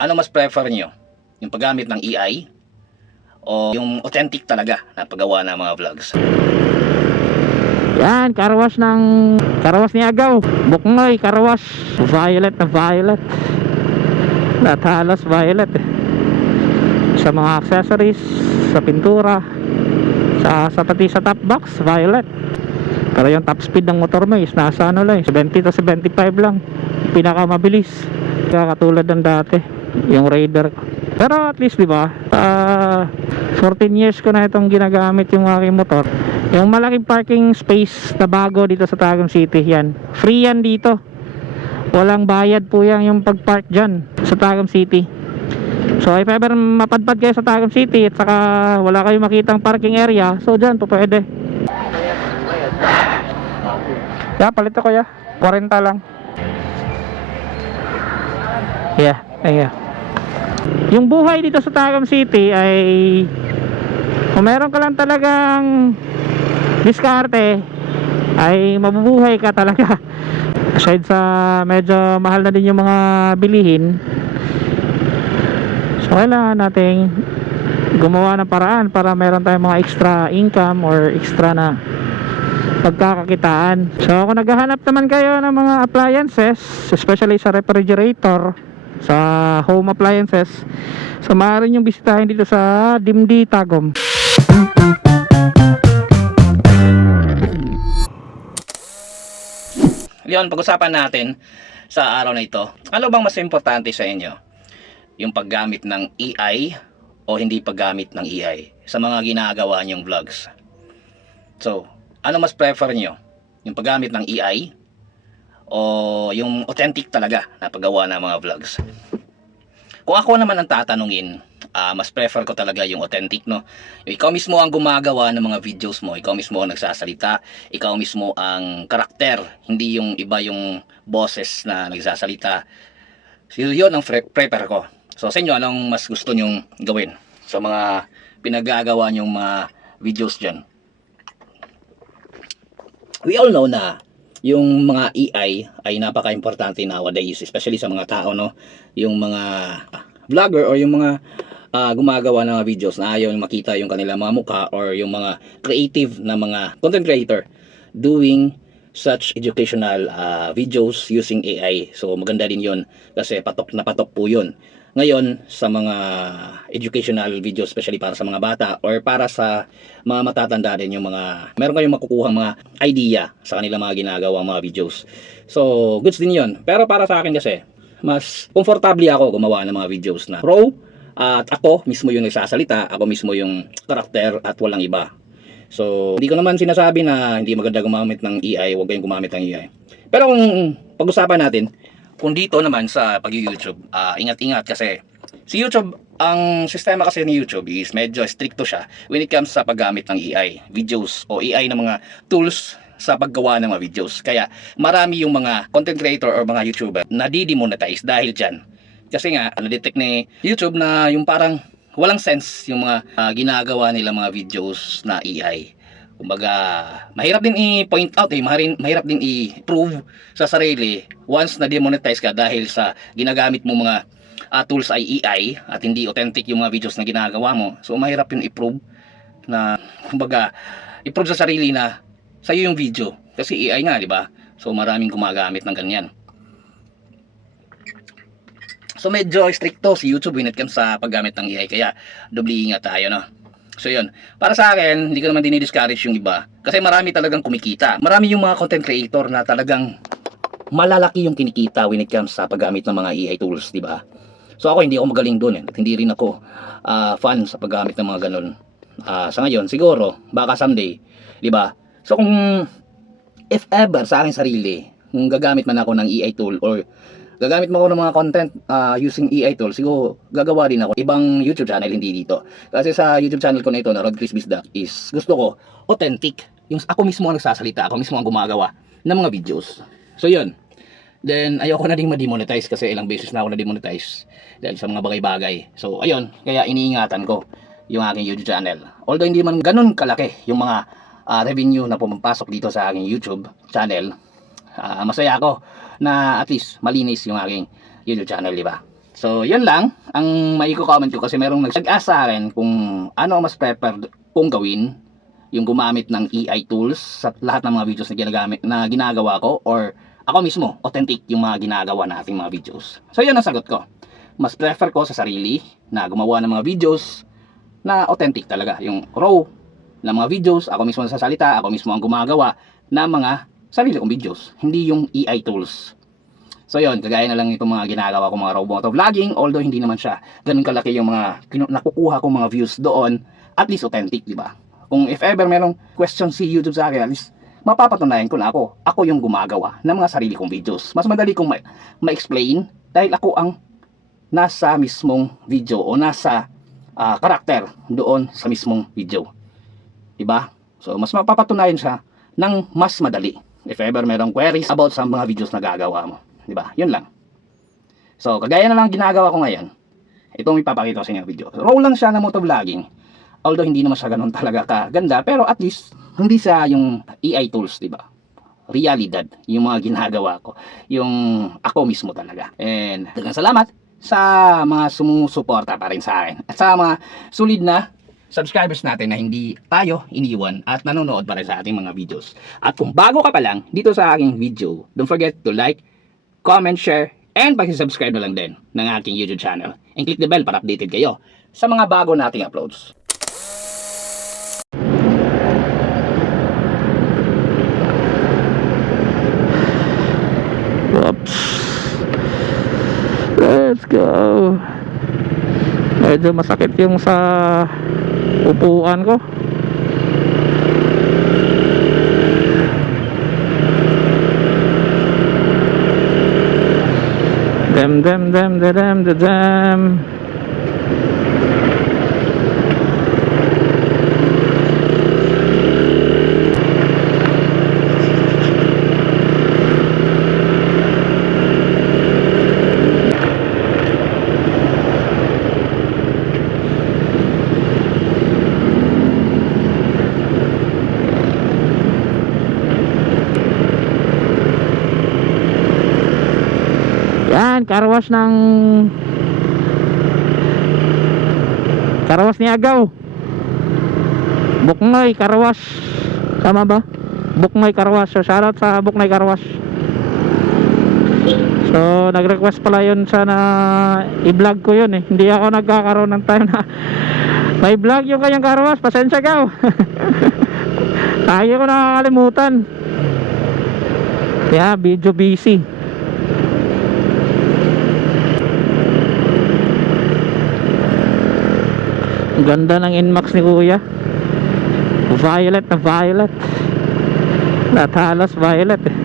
Ano mas prefer nyo? Yung paggamit ng AI o yung authentic talaga na paggawa ng mga vlogs? Yan, karawas ni Agaw. Buknoy, karawas. Violet na violet. Lahat halos violet eh. Sa mga accessories, sa pintura, sa pati sa top box, violet. Pero yung top speed ng motor mo is nasa ano lang, 70 to 75 lang. Pinakamabilis. Kaya katulad ng dati, yung Raider. Pero at least diba, 14 years ko na itong ginagamit yung aking motor. Yung malaking parking space na bago dito sa Tagum City, yan. Free yan dito. Walang bayad po yan yung pag-park dyan sa Tagum City. So if ever mapadpad kayo sa Tagum City at saka wala kayong makitang parking area, so dyan po pwede. Yeah, palito ko ya. 40 lang. Yeah, thank you. Yung buhay dito sa Tagum City ay kung meron ka lang talagang diskarte ay mabubuhay ka talaga. Aside sa medyo mahal na din yung mga bilihin, so kailangan nating gumawa ng paraan para meron tayong mga extra income or extra na pagkakakitaan. So kung naghahanap naman kayo ng mga appliances, especially sa refrigerator, sa home appliances, so maaari nyo bisitahin dito sa Dimdi Tagum. Yun, pag-usapan natin sa araw na ito. Ano bang mas importante sa inyo? Yung paggamit ng AI o hindi paggamit ng AI sa mga ginagawa nyong vlogs? So, ano mas prefer nyo? Yung paggamit ng AI o yung authentic talaga na paggawa ng mga vlogs? Kung ako naman ang tatanungin, mas prefer ko talaga yung authentic, no? Yung ikaw mismo ang gumagawa ng mga videos mo, ikaw mismo ang nagsasalita, ikaw mismo ang karakter, hindi yung iba yung boses na nagsasalita. So yun ang prefer ko. So sa inyo, anong mas gusto nyong gawin sa mga pinagagawa nyong mga videos dyan? We all know na yung mga AI ay napaka-importante nowadays, especially sa mga tao, no? Yung mga vlogger or yung mga gumagawa ng mga videos na ayaw makita yung kanilang mga mukha, or yung mga creative na mga content creator doing such educational videos using AI. So maganda din yun kasi patok na patok po yun ngayon sa mga educational videos, especially para sa mga bata or para sa mga matatanda din, yung mga meron kayong makukuha mga idea sa kanilang mga ginagawang mga videos. So goods din yun. Pero para sa akin kasi, mas comfortable ako gumawa ng mga videos na pro, at ako mismo yung nagsasalita, ako mismo yung karakter at walang iba. So hindi ko naman sinasabi na hindi maganda gumamit ng AI, huwag kayong gumamit ng AI. Pero kung pag-usapan natin, kung dito naman sa pag-YouTube, ingat-ingat kasi si YouTube, ang sistema kasi ni YouTube is medyo stricto siya when it comes sa paggamit ng AI videos o AI na mga tools sa paggawa ng mga videos. Kaya marami yung mga content creator or mga YouTuber na di-demonetize dahil dyan. Kasi nga, na-detect ni YouTube na yung parang walang sense yung mga ginagawa nila mga videos na AI. Kumbaga, mahirap din i-point out, mahirap din i-prove sa sarili once na demonetize ka dahil sa ginagamit mo mga tools ay AI at hindi authentic yung mga videos na ginagawa mo. So mahirap yun i-prove na, kumbaga, i-prove sa sarili na sa'yo yung video. Kasi AI nga, di ba? So maraming gumagamit ng ganyan. So medyo stricto si YouTube when it comes sa paggamit ng AI, kaya doble ingat tayo, no? So yun, para sa akin, hindi ko naman dinidiscourage yung iba kasi marami talagang kumikita. Marami yung mga content creator na talagang malalaki yung kinikita when it comes sa paggamit ng mga AI tools, di ba? So ako hindi ako magaling doon, at hindi rin ako fan sa paggamit ng mga ganun. Sa ngayon, siguro, baka someday, di ba? So kung if ever sa aking sarili, kung gagamit man ako ng AI tool or gagamit mo ako ng mga content using AI tools, siguro gagawa din ako ibang YouTube channel, hindi dito. Kasi sa YouTube channel ko na ito na Rod Chris Bisdak is gusto ko authentic. Yung ako mismo ang nagsasalita, ako mismo ang gumagawa ng mga videos. So yun. Then ayoko na din ma-demonetize kasi ilang beses na ako na-demonetize dahil sa mga bagay-bagay. So ayun, kaya iniingatan ko yung aking YouTube channel. Although hindi man ganun kalaki yung mga revenue na pumapasok dito sa aking YouTube channel, masaya ako na at least malinis yung aking YouTube channel, di ba? So, yun lang ang maiko-comment ko kasi merong nag-ask sa akin kung ano mas prefer kong gawin, yung gumamit ng AI tools sa lahat ng mga videos na ginagawa ko, or ako mismo, authentic yung mga ginagawa nating mga videos. So, yun ang sagot ko. Mas prefer ko sa sarili na gumawa ng mga videos na authentic talaga, yung raw na mga videos, ako mismo nasasalita, ako mismo ang gumagawa ng mga sarili kong videos, hindi yung AI tools. So yun, kagaya na lang itong mga ginagawa ko mga raw motovlogging, although hindi naman siya ganun kalaki yung mga nakukuha kong mga views doon, at least authentic, di ba? Kung if ever merong question si YouTube sa akin, at least mapapatunayan ko na ako yung gumagawa ng mga sarili kong videos. Mas madali kong ma-explain dahil ako ang nasa mismong video o nasa karakter doon sa mismong video. Di ba? So mas mapapatunayan siya ng mas madali if ever merong queries about sa mga videos na gagawa mo. Diba? Yun lang. So, kagaya na lang ginagawa ko ngayon. Itong ipapakita ko sa inyo video. Raw lang siya na motovlogging. Although hindi naman siya ganun talaga kaganda, pero at least hindi siya yung AI tools, diba? Realidad, yung mga ginagawa ko. Yung ako mismo talaga. And daghang salamat sa mga sumusuporta pa rin sa akin. At sa mga solid na subscribers natin na hindi tayo iniwan at nanonood pa rin sa ating mga videos. At kung bago ka pa lang dito sa aking video, don't forget to like, comment, share, and pag-subscribe na lang din ng aking YouTube channel. And click the bell para updated kayo sa mga bago nating uploads. Oops. Let's go. Medyo masakit yung sa upuan ko. Dem. Yan, karwas ni Agaw. Buknoy karwas. Tama ba? Buknoy karwas. So shoutout sa Buknoy karwas. So nag-request pala yun sana i-vlog ko yun eh. Hindi ako nagkakaroon ng time na may vlog yung kanyang karwas. Pasensya Gaw. Tayo ko nakakalimutan. Yeah, video busy. Ganda ng Inmax ni Kuya. Violet na violet. Lahat halos violet eh.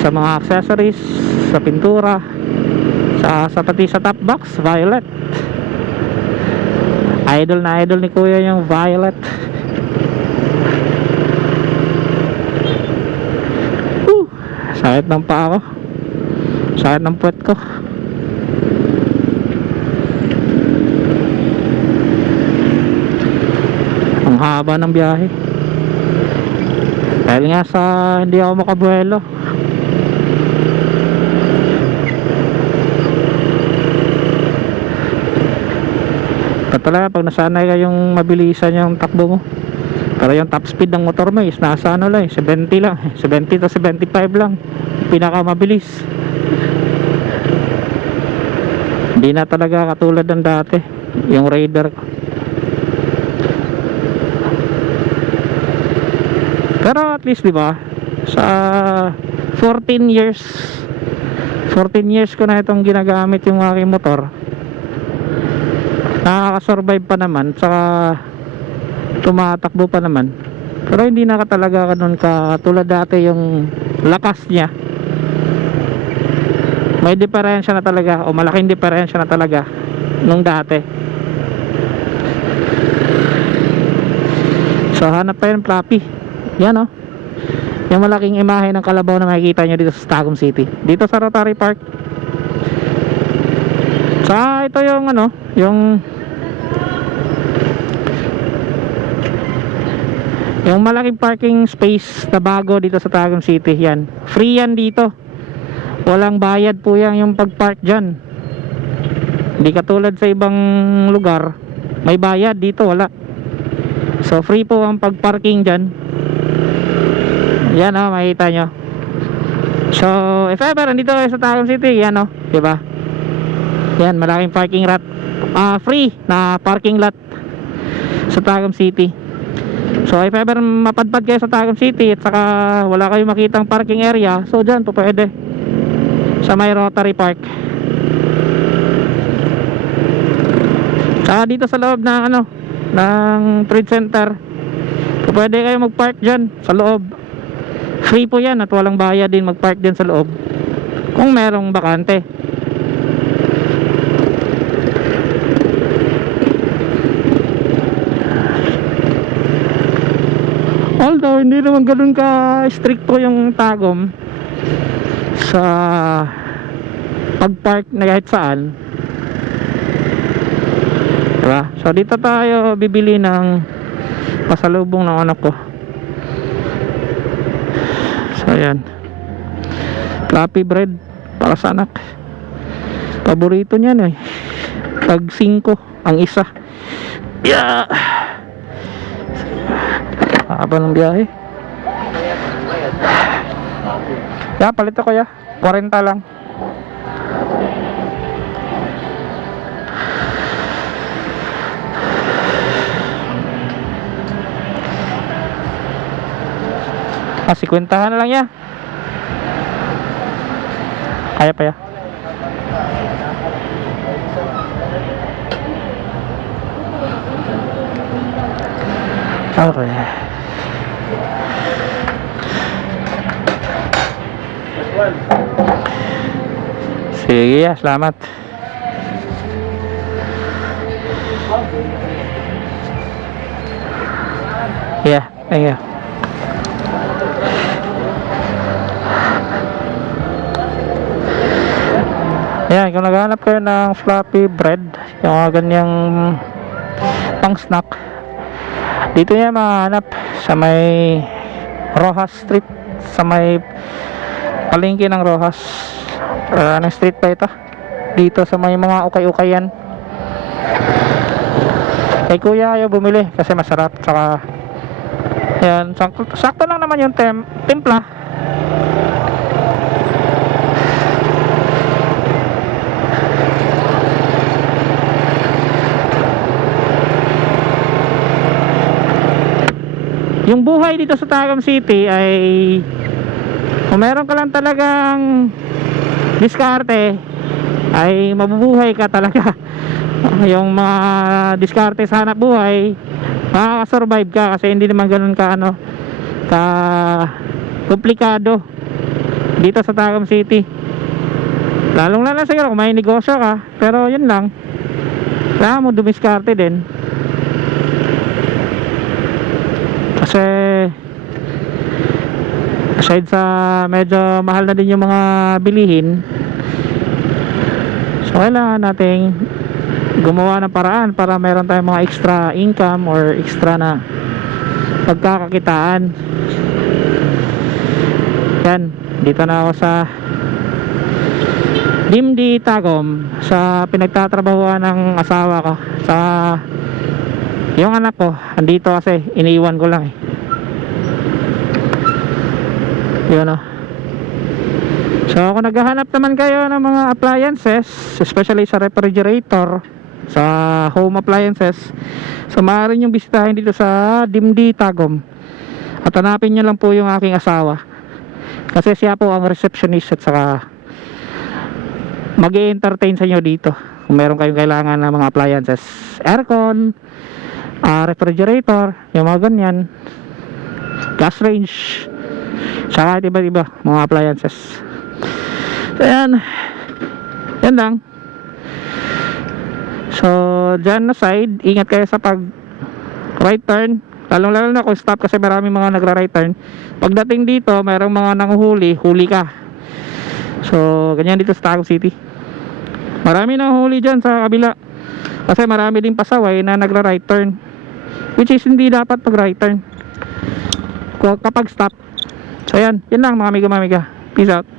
Sa mga accessories, sa pintura, sa pati sa top box, violet. Idol na idol ni Kuya yung violet. Sakit ng paa ko. Sakit ng puwet ko. Ang haba ng biyahe dahil nga sa hindi ako makabuelo. Talaga pag nasanay kayong mabilisan yung takbo mo, pero yung top speed ng motor mo is nasa ano lang 70 lang, 70 to 75 lang pinaka mabilis. Hindi na talaga katulad ng dati yung Raider ko. Pero at least diba sa 14 years ko na itong ginagamit yung aking motor, nakaka-survive pa naman, saka tumatakbo pa naman. Pero hindi na talaga ganun katulad dati yung lakas niya. May diferensya na talaga, o malaking diferensya na talaga nung dati. So hanap pa yung Flappy. Yan o, yung malaking imahe ng kalabaw na makikita nyo dito sa Tagum City, dito sa Rotary Park. Sa ito yung ano, yung malaking parking space na bago dito sa Tagum City. Yan, free yan dito, walang bayad po yan yung pag-park dyan. Hindi katulad sa ibang lugar, may bayad. Dito wala. So free po ang pag-parking dyan. Yan o, makikita nyo. So if ever nandito kayo sa Tacom City, yan o, diba? Yan, malaking parking lot. Free na parking lot sa Tacom City. So if ever mapadpad kayo sa Tacom City at saka wala kayong makitang parking area, so dyan po pwede sa may Rotary Park. Saka dito sa loob ng ng Trade Center, so pwede kayo mag-park dyan sa loob. Free po yan at walang bayad din mag-park dyan sa loob kung merong bakante. Although hindi naman ganun ka stricto yung Tacom sa pag-park na kahit saan, diba? So dito tayo bibili ng pasalubong ng anak ko. So ayan, fluffy bread para sa anak. Paborito niyan eh. Tag 5 ang isa. Yeah. Haba ng biyahe. Yeah, palit ako ya. 40 lang. Ah, 50 na lang ya. Kaya pa ya. Okay. Sige ya, salamat. Yeah, thank you. Yan, kung naghahanap kayo ng fluffy bread, yung mga ganyang pang snack, dito niya mahanap sa may Rojas Street, sa may palengke ng Rojas. Anong street pa ito? Dito sa may mga ukay-ukayan. Kay kuya kayo bumili kasi masarap. Saka yan, sakto lang naman yung timpla. Yung buhay dito sa Tacom City ay kung meron ka lang talagang diskarte ay mabubuhay ka talaga. Yung mga diskarte sa hanap buhay, makaka-survive ka kasi hindi naman ganun ka ka komplikado dito sa Tacom City. Lalong lalo siguro kung may negosyo ka, pero yun lang, kailangan mo dumiskarte din. Kasi aside sa medyo mahal na din yung mga bilihin, so kailangan nating gumawa ng paraan para meron tayong mga extra income or extra na pagkakakitaan. Yan, dito na ako sa Dimdi Tacom, sa pinagtatrabahuan ng asawa ko. Sa yung anak ko andito kasi iniiwan ko lang eh. Yun o. So kung naghahanap naman kayo ng mga appliances, especially sa refrigerator, sa home appliances, so maaari nyo bisitahin dito sa Dimdi Tacom. At hanapin nyo lang po yung aking asawa, kasi siya po ang receptionist at saka mag-i-entertain sa inyo dito kung meron kayong kailangan ng mga appliances, aircon, refrigerator, yung mga ganyan, gas range, saka iba-iba mga appliances. So yan lang. So dyan na side, ingat kayo sa pag right turn, lalong na kung stop kasi maraming mga nagra right turn. Pagdating dito merong mga nanguhuli, huli ka. So ganyan dito sa Tacom City, marami nanguhuli dyan sa kabila kasi marami din pasaway na nagra right turn, which is hindi dapat pag right turn kapag stop. So yan lang mga amiga. Peace out.